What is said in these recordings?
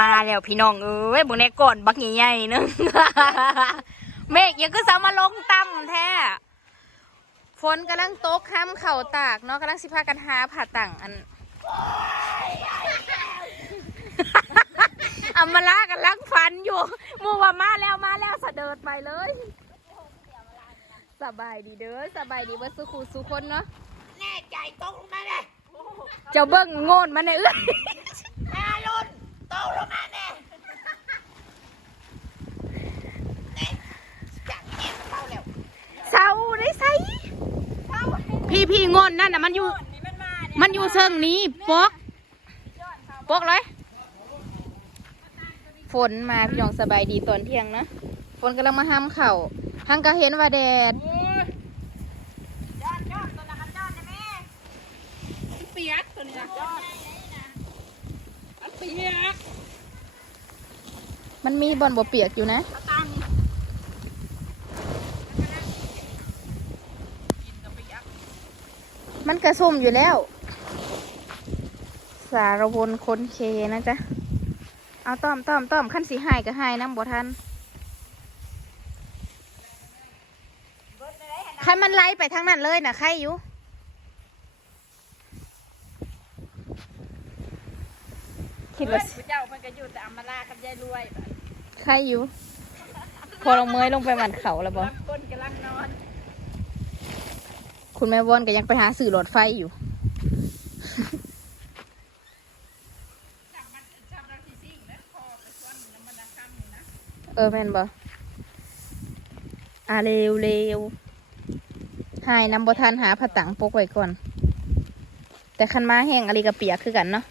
มาแล้วพี่น้องเอ้ยบุญในก่อนบักใหญ่ๆนึงเมฆยังก็สามาลงต่ำแท้ฝนกำลังตกค้ำเข่าตากเนาะกำลังสิพากันหาผ่าต่างอันอามาลากันลังฟันอยู่หมูว่ามาแล้วมาแล้วสะเดิดไปเลยสบายดีเด้อสบายดีเว่าสุขูสุคนเนาะแน่ใจตกลงมาเลยเจ้าเบิ้งโง่นมันในเอื้อยอาลุน ตกลงมาแน่แน่จัดแน่เข้าแล้วเศร้าได้ไสพี่พี่โง่นนั่นน่ะมันอยู่มันอยู่เชิงนี้ปกปกเลยฝนมาพี่น้องสบายดีตอนเที่ยงนะฝนกำลังมาห้ามเข่าหังก็เห็นว่าแดดยอดยอดตัวนั้นยอดนะแม่ เปียกตัวนี้นะอันเปียก มีบอลบ่เปียกอยู่นะมันกระซุ่มอยู่แล้ว สารวนคนเคนะจ๊ะ เอาต้อมต้อมต้อมขั้นสีหายก็หายน้ำบ่ทันใครมันไล่ไปทางนั้นเลยนะใครอยู่คิดว่าเจ้ามันก็อยู่แต่อมาลากับยายรวย ใครอยู่ พอลงเมยลงไปหมันเขาแล้วบ่บางคนกำลังนอนคุณแม่วอนก็ยังไปหาสื่อรถไฟอยู่ จับมันจับเราที่สิ่งแล้วคอไปซ้อนน้ำมันคำนี่นะเออแม่นบ่อาเร็วเร็วหายนำบทันหาผาตังปกไว้ก่อน แต่คันมาแห้งอะไรกับเปียกคือกันเนาะ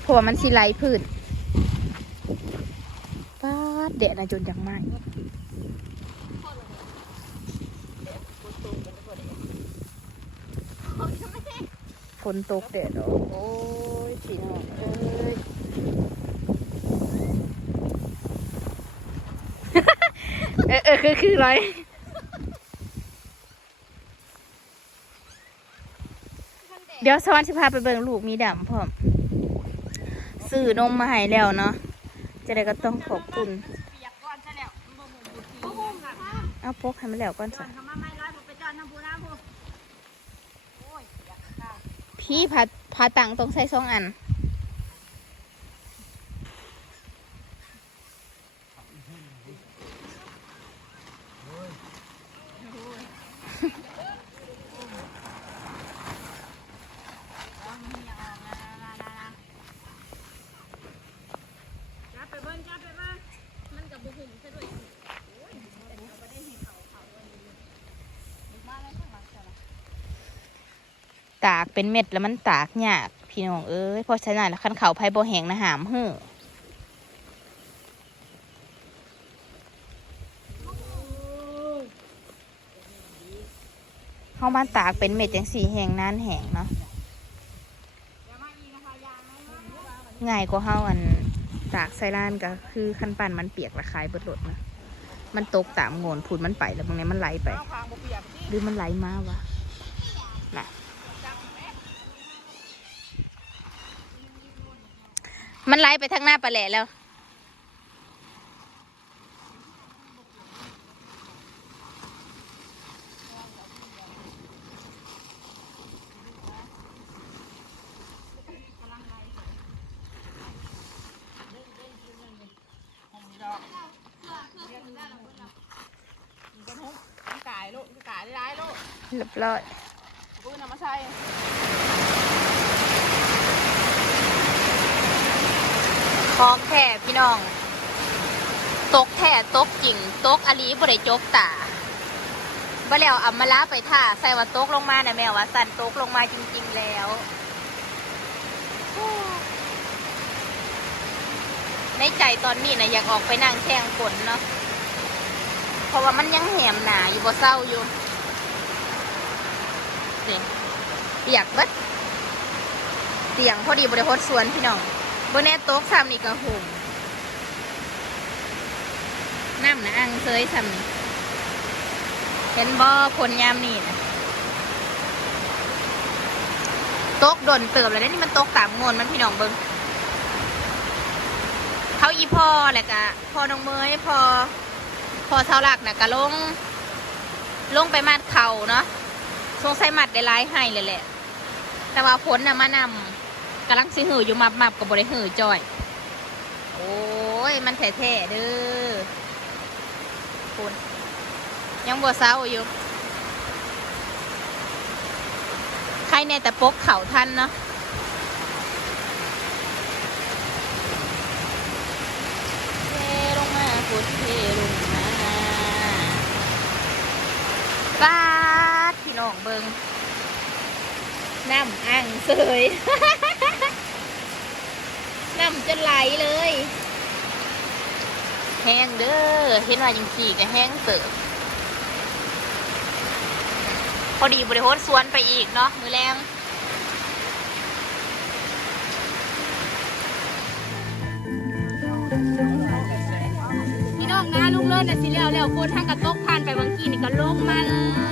เพราะว่ามันสิไหลพืชป้า ดแดดนะจนจังมากฝนตกแดดออกโอ้ยพี่น้องเอ้ยเออเออคือคือไรเดี๋ยวสวรรค์สิพาไปเบิ่งลูกมีดำพร้อมซื้อนมมาให้แล้วเนาะจะได้ก็ต้องขอบคุณ พกให้มันแล้วก่อนจอสินทำมาไม่ร้อยผมไปจอนทำบูน้ำบูโอ้ยเปียกค่ะพี่พาพาตังต้องใส่สองอัน จับไปเบิ้งจับไปเบิ้งมันกับบุหุ่มซะด้วย ตากเป็นเม็ดแล้วมันตากยากพี่น้องเอ้ยเพราะฉะนั้นแล้วคันเขาไผ่บ่แห้งนะหามหื้อเฮามันตากเป็นเม็ดจังสีแห้งนานแห้งเนาะง่ายกว่าเฮาอันตากใส่ล้านก็คือคันปั่นมันเปียกระคายเบิดรถนะมันตกตามโงนพูดมันไปแล้วบางนี้มันไหลไป หรือมันไหลมาวะ มันไหลไปทางหน้าปลาแหล่แล้วมันกายลูกมันกายได้ร้ายลูกเรียบร้อย กูนำมาใส่ ของแท้พี่น้อง ตกแท้ตกจริง ตกอลีบ่ได้จกตาบ่แล้วอัมมาลาไปท่าใส่ว่าตกลงมานะแม่ว่าสั่นตกลงมาจริง ๆ แล้ว ในใจตอนนี้นะอยากออกไปนั่งแข่งฝนเนาะเพราะว่ามันยังแหมหนาอยู่บ่เศร้าอยู่นี่เปียกเบิดเตียงพอดีบริโภคสวนพี่น้อง บนแน่โต๊ะซ้ำนี่ก็หุ่มน้ำนะอังเซยซ้ำนี่เห็นบ่ผลยามนี่นะโต๊ะดนเติบแล้วนี่มันโต๊ะตามงนมันพี่น้องเบิงเขาอีพ่อแหละกะพ่อน้องเมยพอพอเสาหลักนะก็ลง ลงไปมัดเข่าเนาะสงสัยมัดได้ร้ายให้เลยแหละ แต่ว่าผลน่ะมานำ กำลังสิหืออยู่มับมับกับบริหือจ่อย โอ้ย มันแท้ๆเด้อคุณยังบัวเศร้าอยู่ใครในแต่ปกเข่าทันเนาะเทลงมาพุดเทลงมาปาพี่น้องเบิงน้ำอ่างเสย น้ำจะไหลเลย แห้งเด้อ เห็นว่ายังขี่ก็แห้งเติบพอดีบริโภคสวนไปอีกเนาะมือแรงพี่น้องนะลุงเลิศนะสิแล้วแล้วคนทางกระตกผ่านไปบางกีนี่ก็ลงมาเลย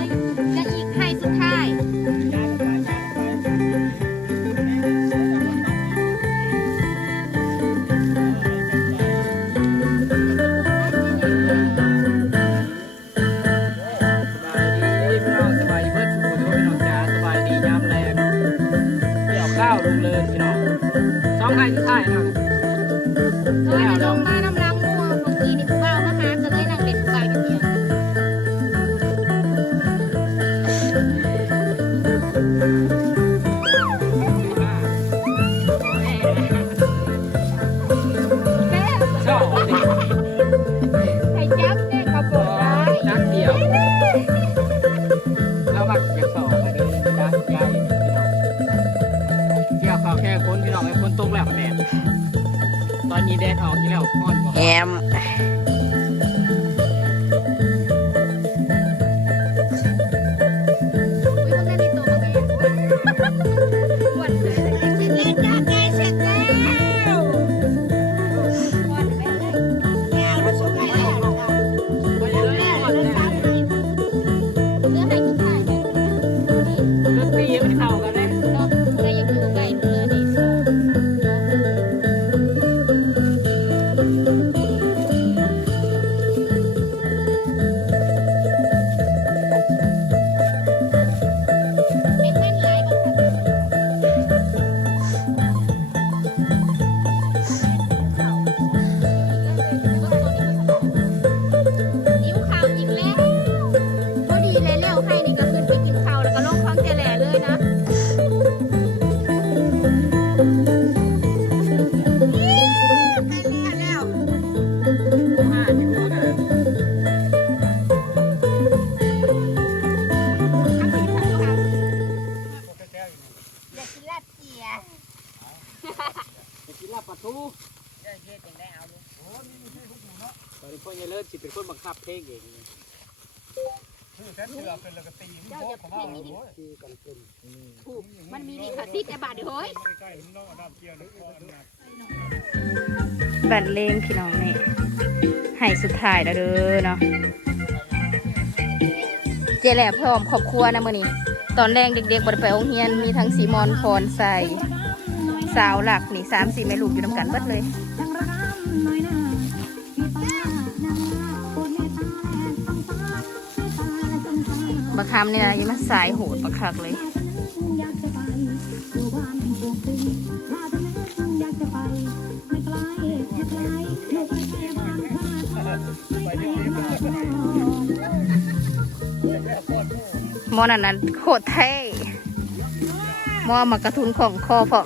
เจ้าจะเพลงนี้ถูกมันมีลิขสิทธิ์แต่บาทเดียวเฮ้ยบันเลงพี่น้องนี่ให้สุดท้ายแล้วเด้อเนาะเจแหล่พร้อมครอบครัวนะมื้อนี้ ตอนแรกเด็กๆบ่ได้ไปโรงเรียนมีทั้งสีมอนพรใส่สาวหลักนี่สามสี่แม่ลูกอยู่น้ำกันเบิดเลย บักคำเนี่ยนะยังมสายโหดบักคักเลยมอนันนั้นโคตรเท่มอมากระทุนของคอผม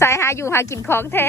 สายหาอยู่หากินของแท้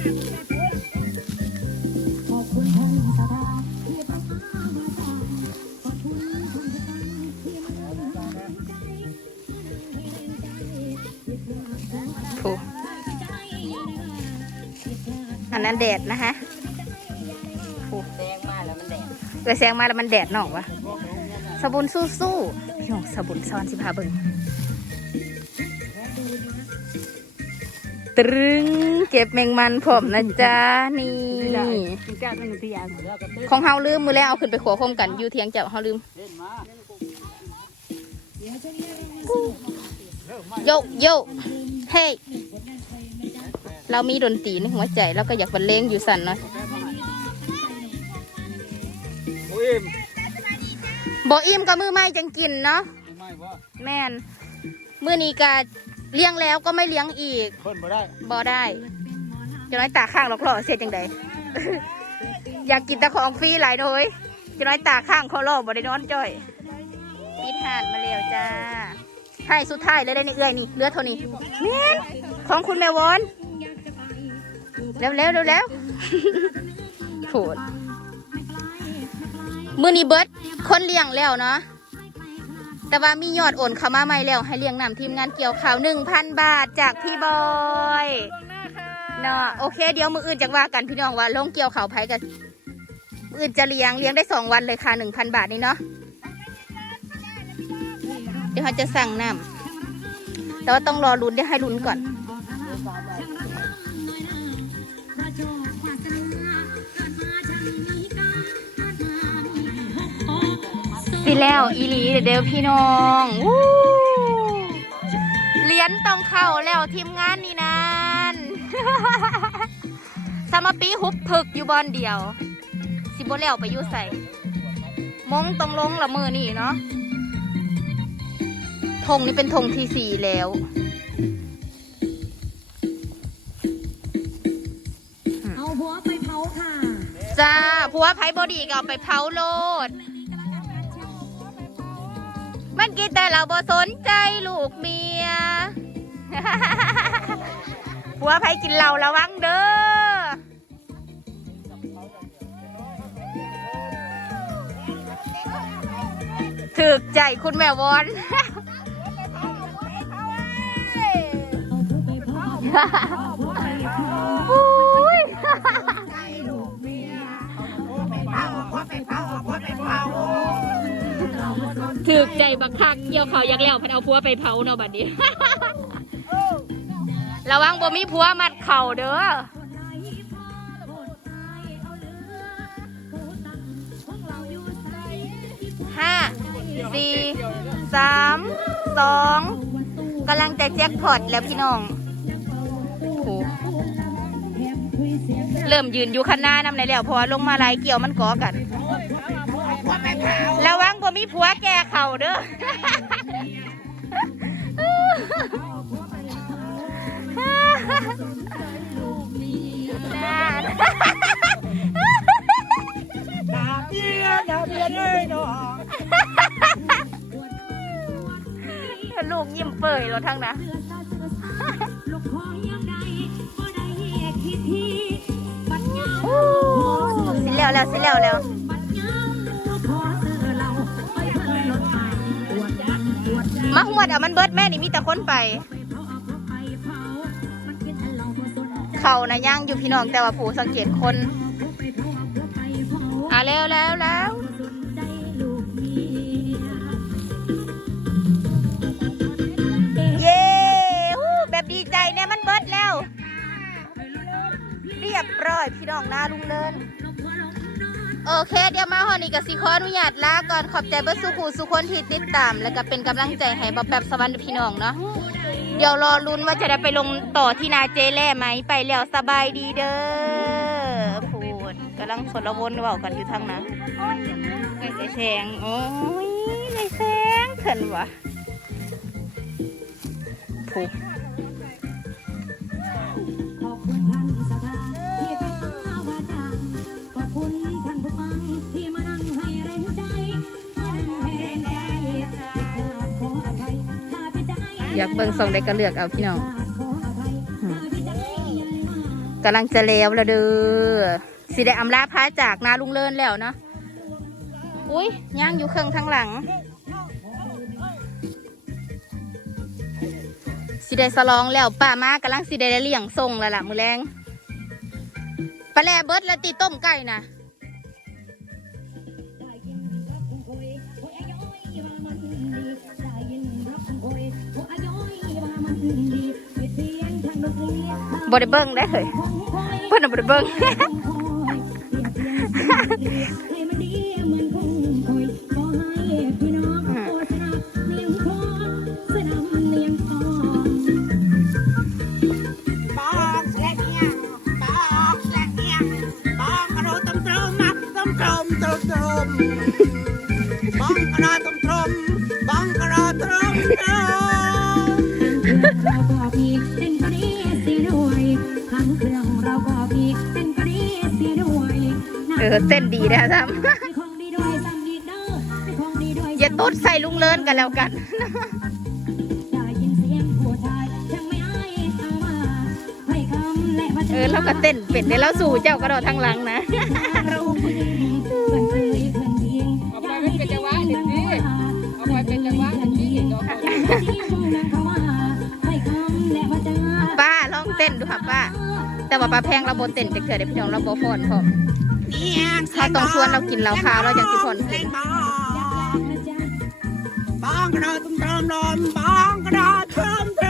ถูอันนั้นแดดนะฮะถูแซงมาแล้วมันแดดเออแซงมาแล้วมันแดดหนอกวะสบุนสู้สู้พี่น้องสบุนซ้อนสิพาเบิง ตรึงเก็บแมงมันผมนะจ๊ะนี่กินแก้วเป็นพี่ยาแล้วก็ตื้ของเฮาลืมมือแล้วเอาขึ้นไปขัวพร้อมกันอยู่เทียงเจ้าเฮาลืมเล่นมาโยกโยกเฮ้ยเรามีดนตรีในหัวใจเราก็อยากบรรเลงอยู่สั่นเนาะโอ้ยบออิ่มกับมือไม่จังกินเนาะไม่ว่าแม่นมือนี้กา เลี้ยงแล้วก็ไม่เลี้ยงอีกเพิ่นบ่ได้บอได้จะน้อยตาข้างหลอกหล่อเสียจังใดอยากกินแตะของฟรีหลายโดยจะน้อยตาข้างเขาหล่อบอได้นอนจ้อยปิดหานมาแล้วจ้าให้สุดท้ายเลยได้ในเอื้อยนี่เหลือดเท่านี้แม่นของคุณแม่วอนเร็วเร็วเร็วเร็วโผดมือนี้เบิร์ดคนเลี้ยงแล้วเนาะ แต่ว่ามียอดโอนเข้ามาใหม่แล้วให้เลี้ยงนำทีมงานเกี่ยวข่าวหนึ่งพันบาทจากพี่บอยเนาะโอเค เดี๋ยวมืออื่นจะว่ากันพี่น้องว่าลงเกี่ยวข่าวไผกันมืออื่นจะเลี้ยงเลี้ยงได้สองวันเลยค่ะหนึ่งพันบาทนี่เนาะเดี๋ยวเขาจะสั่งน้ำแต่ว่าต้องรอลุ้นเดี๋ยวให้ลุ้นก่อน สิแล้วอีหลีเด้อพี่น้องวู้เหรียญต้องเข้าแล้วทีมงานนี่นานสมาปีฮุบพึกอยู่บอลเดียว สิบแล้วไปอยู่ใส่มงต้องลงละมือนี่เนาะธงนี่เป็นธงที่สี่แล้วเอาหัวไปเผาค่ะ จ้าผัวไพ่บอดีก็เอาไปเผาโลด มันกินแต่เราบ่สนใจลูกเมียผัวไพ่กินเหล้าระวังเด้อถึกใจคุณแม่วอน เอาหัวไปเผาเอาหัวไปเผาอุ้ยถึกใจบักคักเกี่ยวเขายากแล้วพันเอาผัวไปเผาเนาะบัดนี้ ระวังบ่มีผัวมัดเข่าเด้อห้าสี่สามสองกำลังจะแจ็คพอตแล้วพี่น้องโหเริ่มยืนอยู่ข้างหน้านำในแล้วเพราะว่าลงมาลายเกี่ยวมันก่อกัน ผัวแก่เข่าเด้อนั่นดาเบียดาเบียเลยเนาะลูกยิ้มเปยแล้วทั้งนะลูกของยังใดบ่ได้แยกทิทีปัญญาสิแล้วแล้วสิแล้วแล้ว มาหวดเอามันเบิดแม่นี่มีแต่คนไป เขานะย่างอยู่พี่น้องแต่ว่าผู้สังเกตคนอะแล้วแล้วแล้วเย้ฮู้แบบดีใจเนี่ยมันเบิดแล้ว เรียบร้อยพี่น้องนาลุงเลิน โอเค เดี๋ยวมาฮอนี่กับสิขออนุญาตลาก่อนขอบใจเบิร์สุขูสุคนที่ติดตาม แล้วก็เป็นกำลังใจให้บอแบบสวรรค์พี่น้องเนาะเดี๋ยวรอลุ้นว่าจะได้ไปลงต่อที่นาเจแล่ไหมไปแล้วสบายดีเด้อพูดกำลังสนละวนเว่ากันอยู่ทางนั้นในแสงโอ้ยในแสงเขินวะพูด อยากเบิ่งส่งได้ก็เลือกเอาพี่น้องขออภัยถ้าผิดใจอย่าลืมกำลังจะแล้วแล้วเด้อสิได้อำลาพระจากนาลุงเลินแล้วเนาะอุ้ยย่างอยู่เครื่องทางหลังสิได้สลองแล้วป้ามากำลังสิได้เลี้ยงส่งแล้วล่ะมือแรงปลาแลเบิดแล้วตีต้มไก่นะ บไดเบิ้งได้เลยเพื่อนบไดเบิ้งให้มันดี ออเต้นดีนะซ้มีของดีด้วยซ้ำดีเด้อมีของดีด้วยำอย่าตุ๊ดใส่ลุงเลินกันแล้วกันได้ยินเสียงผู้ชายช่างไม่อายเอามาให้คำและว่าเออแล้วก็เต้นเป็ดเดี๋ยวเราสู่เจ้ากระโดดทางหลังนะเราผู้หญิงเพื่อนเอ่ยเพื่อนหญิงเอาไปเป็นจังหวะเด็กดีเอาไปเป็นจังหวะเด็กดีเนาะให้คำและว่าจะป้าลองเต้นดูค่ะป้าแต่ว่าป้าแพงเราโบเต้นจะเกิดได้พี่น้องเราโบฟอนพร้อม ถ้าต้องชวนเรากินเหล้าขาวเราอยากสินคืนบ้องกระดาษตุ้มตามลมบ้องกระดาษตุ้มต